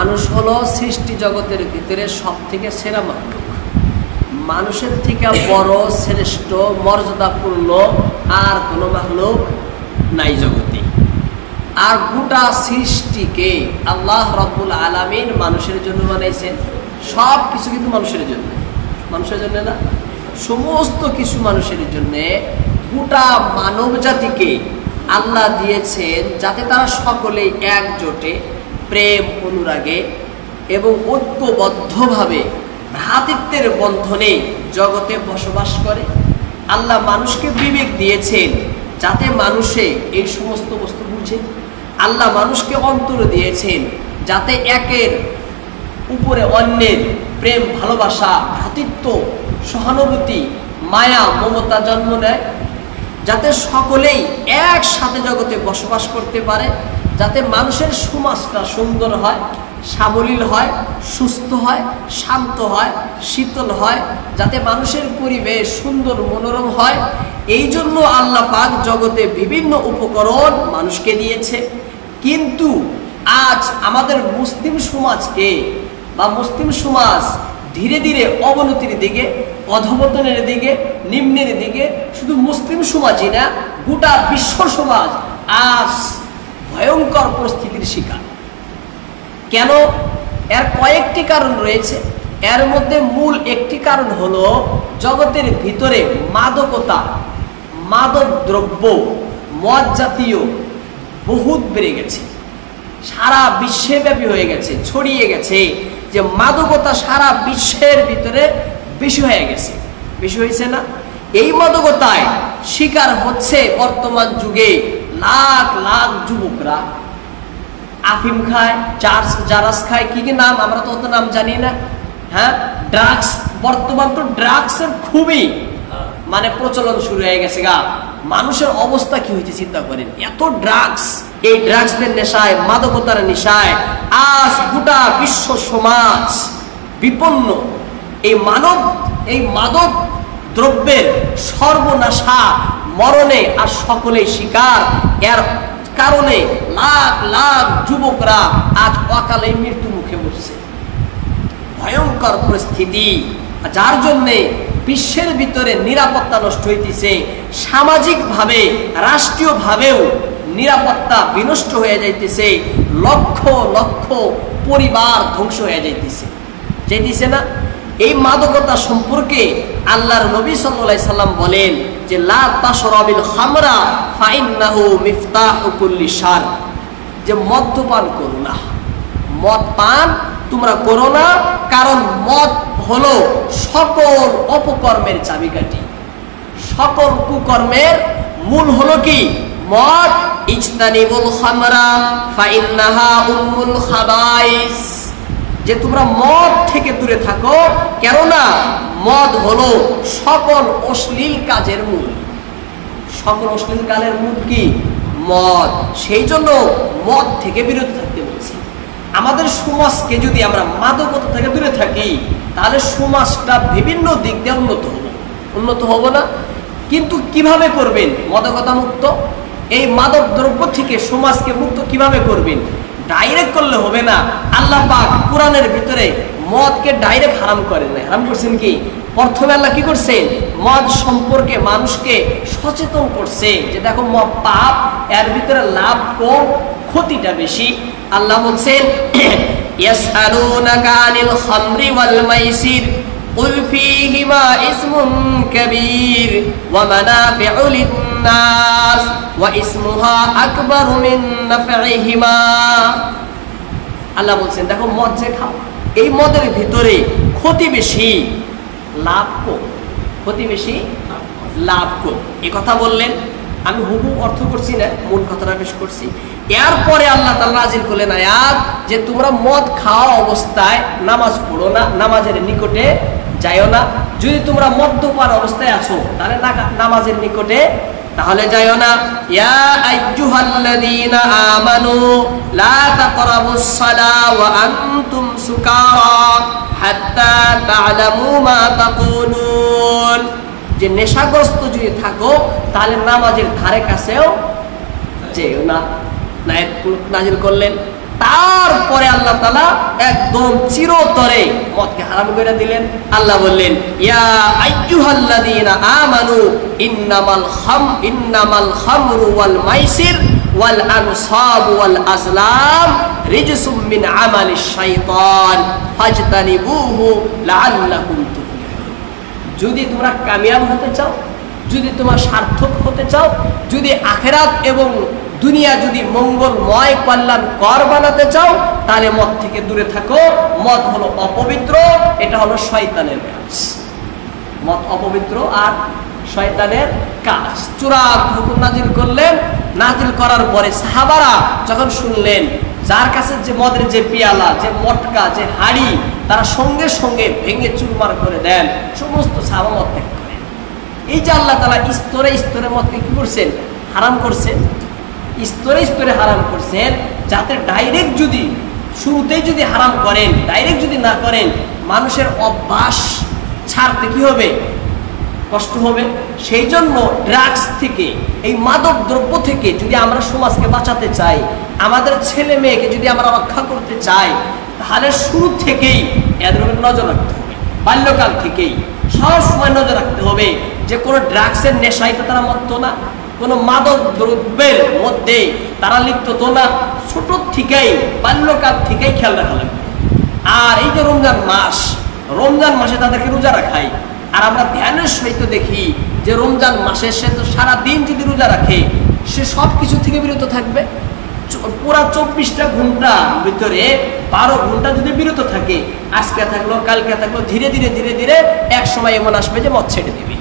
মানুষ হলো সৃষ্টি জগতের ভিতরে সব থেকে সেরা মাখলুক। মানুষের থেকে বড়, শ্রেষ্ঠ, মর্যাদাপূর্ণ আর কোনো মাখলুক নাই জগতে। আর গোটা সৃষ্টিকে আল্লাহ রাব্বুল আলামিন মানুষের জন্য বানাইছেন। সব কিছু কিন্তু মানুষের জন্য, মানুষের জন্য না, সমস্ত কিছু মানুষের জন্য। গোটা মানব জাতিকে আল্লাহ দিয়েছেন যাতে তারা সকলে একজোটে প্রেম অনুরাগে এবং ঐক্যবদ্ধভাবে ভ্রাতৃত্বের বন্ধনে জগতে বসবাস করে। আল্লাহ মানুষকে বিবেক দিয়েছেন যাতে মানুষে এই সমস্ত বস্তু বুঝে। আল্লাহ মানুষকে অন্তর দিয়েছেন যাতে একের উপরে অন্যের প্রেম, ভালোবাসা, ভ্রাতৃত্ব, সহানুভূতি, মায়া, মমতা জন্ম নেয়, যাতে সকলেই একসাথে জগতে বসবাস করতে পারে, যাতে মানুষের সমাজটা সুন্দর হয়, সাবলীল হয়, সুস্থ হয়, শান্ত হয়, শীতল হয়, যাতে মানুষের পরিবেশ সুন্দর মনোরম হয়। এই জন্য আল্লাহ পাক জগতে বিভিন্ন উপকরণ মানুষকে দিয়েছে। কিন্তু আজ আমাদের মুসলিম সমাজকে বা মুসলিম সমাজ ধীরে ধীরে অবনতির দিকে, অধঃপতনের দিকে, নিম্নের দিকে, শুধু মুসলিম সমাজই না, গোটা বিশ্ব সমাজ আজ ভয়ঙ্কর পরিস্থিতির শিকার। কেন? এর কয়েকটি কারণ রয়েছে। এর মধ্যে মূল একটি কারণ হলো জগতের ভিতরে মাদকতা, মাদক দ্রব্য, মদ জাতীয় বহুত বেড়ে গেছে, সারা বিশ্বব্যাপী হয়ে গেছে, ছড়িয়ে গেছে। যে মাদকতা সারা বিশ্বের ভিতরে বেশি হয়ে গেছে, বেশি হয়েছে না? এই মাদকতায় শিকার হচ্ছে বর্তমান যুগে লাখ লাখ যুবকরা। আফিম খায়, জারাস খায়, কি কি নাম আমরা তো অত নাম জানি না। হ্যাঁ, ড্রাগস, বর্তমান তো ড্রাগসের খুবই মানে প্রচলন শুরু হয়ে গেছে গা। মানুষের অবস্থা কি হয়েছে চিন্তা করেন, এত ড্রাগস। এই ড্রাগসের নেশায়, মাদকতার নেশায় আজ গোটা বিশ্ব সমাজ বিপন্ন। এই মাদক দ্রব্যের সর্বনাশা, মরণে আর সকলেই শিকার। এর কারণে লাখ লাখ যুবকরা আজ অকালে মৃত্যু মুখে বসছে। ভয়ঙ্কর পরিস্থিতি, যার জন্যে বিশ্বের ভিতরে নিরাপত্তা নষ্ট হইতেছে। সামাজিকভাবে, রাষ্ট্রীয়ভাবেও নিরাপত্তা বিনষ্ট হয়ে যাইতেছে। লক্ষ লক্ষ পরিবার ধ্বংস হয়ে যাইতেছে না? এই মাদকতা সম্পর্কে আল্লাহর নবী সাল্লাল্লাহু আলাইহি সাল্লাম বলেন যে লা তাশরাবিল খামরা ফাইন্নাহু মিফতাহু কুল্লি শার, যে মদ্যপান করো না, মদ পান তোমরা করো না, কারণ মদ হলো সকল অপকর্মের চাবিকাঠি, সকল কুকর্মের মূল হলো কি? মদ। ইজতানিবুল খামরা ফাইন্নাহা উম্মুল খাবাইস, যে তোমরা মদ থেকে দূরে থাকো, কেননা মদ হলো সকল অশ্লীল কাজের মূল। সকল অশ্লীল কাজের মূল কি? মদ। সেই জন্য মদ থেকে বিরত থাকতে বলছি। আমাদের সমাজকে যদি আমরা মাদকতা থেকে দূরে থাকি, তাহলে সমাজটা বিভিন্ন দিক দিয়ে উন্নত হবো না? কিন্তু কিভাবে করবেন মাদকতা মুক্ত? এই মাদক দ্রব্য থেকে সমাজকে মুক্ত কিভাবে করবেন? ডাইরেক্ট করলে হবে না। আল্লাহ পাক কোরআনের ভিতরে মদকে ডাইরেক্ট হারাম করেন না। হারাম করছেন কি? প্রথমে আল্লাহ কি করছেন? মদ সম্পর্কে মানুষকে সচেতন করছে যে দেখো মদ পাপ, এর ভিতরে লাভ কম, ক্ষতিটা বেশি। আল্লাহ বলছেন ইয়াসআলুনাকা আনিল খামরি ওয়াল মাইসির কুল ফীহিমা ইসমুন কাবীর ওয়া মানাফিউ লিন-নাস ওয়া ইসমুহা আকবারু মিন নাফইহিমা। আল্লাহ বলছেন দেখো মদ যে খাও, এই মদের ভিতরে ক্ষতি বেশি, লাভ কম। ক্ষতি বেশি, লাভ কম, এই কথা বললেন। আমি হুবহু অর্থ করছি না, মূল কথাটা পেশ করছি। এরপরে আল্লাহ তাআলা নাযিল করলেন আয়াত যে তোমরা মদ খাওয়া অবস্থায় নামাজ পড়ো না, নামাজের নিকটে যাইও না। যদি তোমরা মদ্যপান অবস্থায় আছো তাহলে নামাজের নিকটে তাহলে যাইও না। ইয়া আইয়ুহাল্লাযীনা আমানু লা তাকরাবুস সালাহ ওয়া আনতুম সুকারা হাত্তা তা'লামু মা তাকুলুন, যে নেশাগ্রস্ত যদি থাকো তাহলে নামাজের ধারে কাছেও যেও না। নাজিল করলেন তারপরে আল্লাহ তাআলা একদম চিরতরে মদকে হারাম করে দিলেন। আল্লাহ বললেন, ইয়া আইয়ুহাল্লাযীনা আমানু ইন্নামাল খামরু ওয়াল মাইসির ওয়াল আনসাবু ওয়াল আজলাম রিজসুম মিন আমালিশ শাইতান ফাজতানিবুহু লাআল্লাকুম তুফলিহুন। যদি তোমরা কামিয়াব হতে চাও, যদি তোমরা সার্থক হতে চাও, যদি আখিরাত এবং দুনিয়া যদি মঙ্গলময় কল্যাণকর বানাতে চাও, তাহলে মদ থেকে দূরে থাকো। মদ হলো অপবিত্র, এটা হলো শয়তানের কাজ। মদ অপবিত্র আর শয়তানের কাজ। চূড়ান্ত হুকুম নাজিল করলেন। নাজিল করার পরে সাহাবারা যখন শুনলেন, যার কাছে যে মদের যে পিয়ালা, যে মটকা, যে হাড়ি, তারা সঙ্গে সঙ্গে ভেঙে চুরমার করে দেন। সমস্ত সাহাবা মদ ত্যাগ করেন। এই যে আল্লাহ তাআলা স্তরে স্তরে মদকে কি করছেন? হারাম করছেন। স্তরে স্তরে হারাম করছেন, যাতে ডাইরেক্ট যদি শুরুতেই যদি হারাম করেন, ডাইরেক্ট যদি না করেন, মানুষের অভ্যাস ছাড়তে কি হবে? কষ্ট হবে। সেই জন্য ড্রাগস থেকে, এই মাদক দ্রব্য থেকে যদি আমরা সমাজকে বাঁচাতে চাই, আমাদের ছেলে মেয়েকে যদি আমরা রক্ষা করতে চাই, তাহলে শুরু থেকেই এদের উপর নজর রাখতে হবে। বাল্যকাল থেকেই সব সময় নজর রাখতে হবে যে কোনো ড্রাগসের নেশায় তো তারা মত্ত না, কোনো মাদক দ্রব্যের মধ্যে তারা লিপ্ত তো না। ছোট থেকেই, বাল্যকাল থেকেই খেয়াল রাখা লাগবে। আর এই যে রমজান মাস, রমজান মাসে তাদেরকে রোজা রাখাই, আর আমরা ধ্যানের সহিত দেখি যে রমজান মাসে সে তো সারাদিন যদি রোজা রাখে, সে সব কিছু থেকে বিরত থাকবে। পুরা 24টা ঘন্টার ভিতরে 12 ঘন্টা যদি বিরত থাকে, আজকে থাকলো, কালকে থাকলো, ধীরে ধীরে ধীরে ধীরে এক সময় এমন আসবে যে মদ ছেড়ে দিবি।